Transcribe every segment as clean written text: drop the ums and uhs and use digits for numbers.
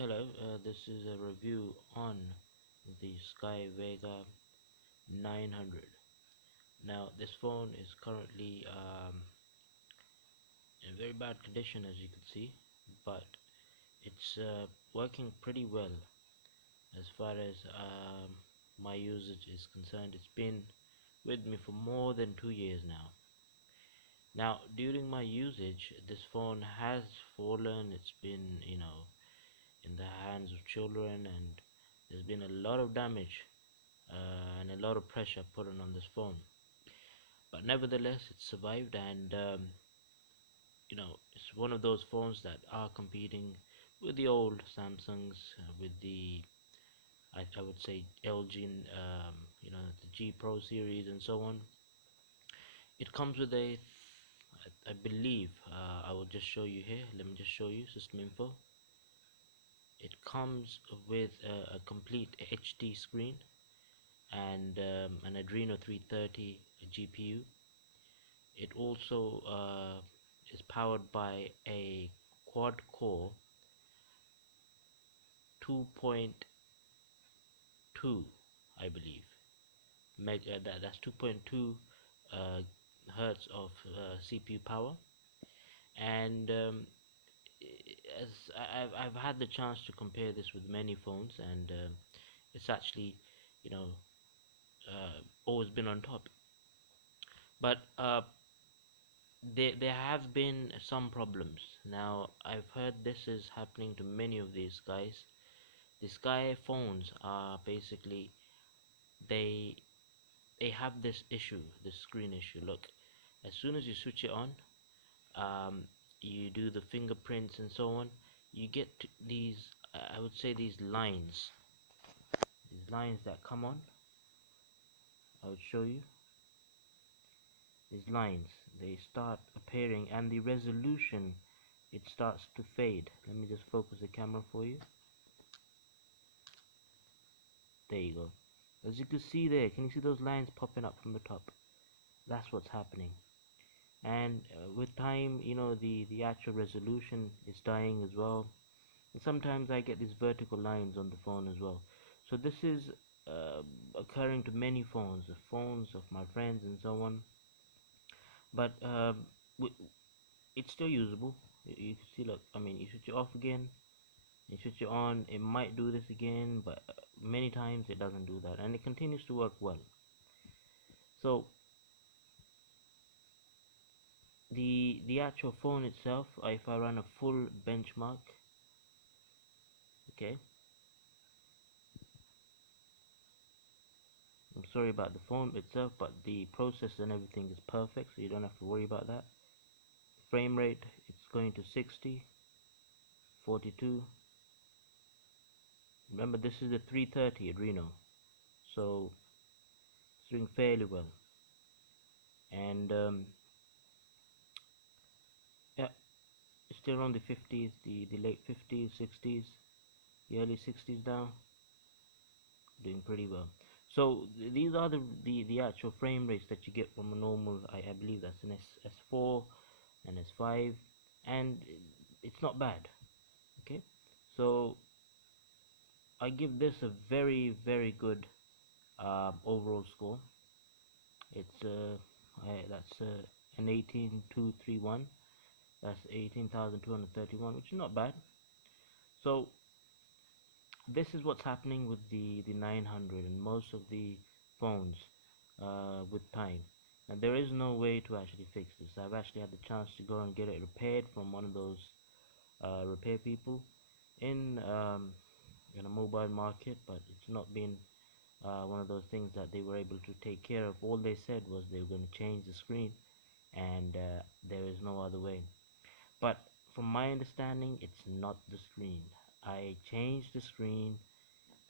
Hello, this is a review on the Vega 900. Now, this phone is currently in very bad condition, as you can see, but it's working pretty well as far as my usage is concerned. It's been with me for more than 2 years now. Now, during my usage, this phone has fallen. It's been, in the hands of children, and there's been a lot of damage and a lot of pressure put on this phone. But nevertheless, it survived, and it's one of those phones that are competing with the old Samsungs, with the I would say LG, the G Pro series, and so on. It comes with I believe, I will just show you here. Let me just show you system info. It comes with a complete HD screen and an Adreno 330 GPU. It also is powered by a quad core 2.2, I believe. That's 2.2 uh, hertz of CPU power, and as I've had the chance to compare this with many phones, and it's actually, you know, always been on top. But there have been some problems. Now, I've heard this is happening to many of these guys. The Sky phones are basically, they they have this issue, this screen issue. Look, as soon as you switch it on, um, you do the fingerprints and so on, you get these, I would say, these lines that come on. I would show you these lines. They start appearing, and the resolution, it starts to fade. Let me just focus the camera for you. There you go. As you can see there, can you see those lines popping up from the top? That's what's happening. And with time, the actual resolution is dying as well. And sometimes I get these vertical lines on the phone as well. So this is uh, occurring to many phones, the phones of my friends and so on. But it's still usable. You can see, look, I mean, you switch it off again, you switch it on, it might do this again, but many times it doesn't do that, and it continues to work well. So the actual phone itself, if I run a full benchmark, okay, I'm sorry about the phone itself, but the process and everything is perfect, so you don't have to worry about that. Frame rate, it's going to 60, 42. Remember, this is the 330 Adreno, so it's doing fairly well. And yeah, it's still around the 50s, the late 50s, 60s, the early 60s now, doing pretty well. So these are the actual frame rates that you get from a normal, I believe that's an S4 and S5, and it's not bad. Okay, so I give this a very, very good overall score. It's that's an 18231. That's 18,231, which is not bad. So this is what's happening with the 900 and most of the phones with time. And there is no way to actually fix this. I've actually had the chance to go and get it repaired from one of those repair people in a mobile market, but it's not been one of those things that they were able to take care of. All they said was they were going to change the screen, and there is no other way. But from my understanding, it's not the screen. I changed the screen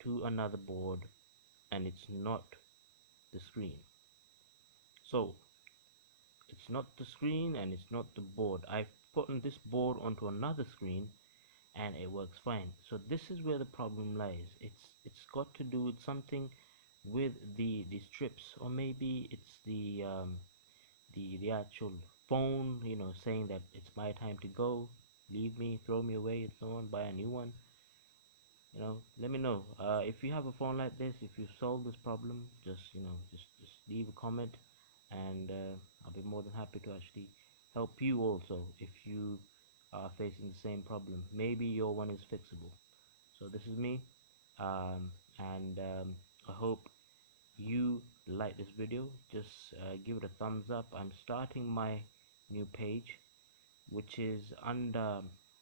to another board, and it's not the screen. So it's not the screen and it's not the board. I've put this board onto another screen and it works fine. So this is where the problem lies. It's got to do with something with the strips, or maybe it's the actual phone, saying that it's my time to go, leave me, throw me away, and so on, buy a new one. let me know. If you have a phone like this, if you solve this problem, just leave a comment, and I'll be more than happy to actually help you also if you are facing the same problem. Maybe your one is fixable. So this is me, and I hope you like this video. Just give it a thumbs up. I'm starting my new page, which is under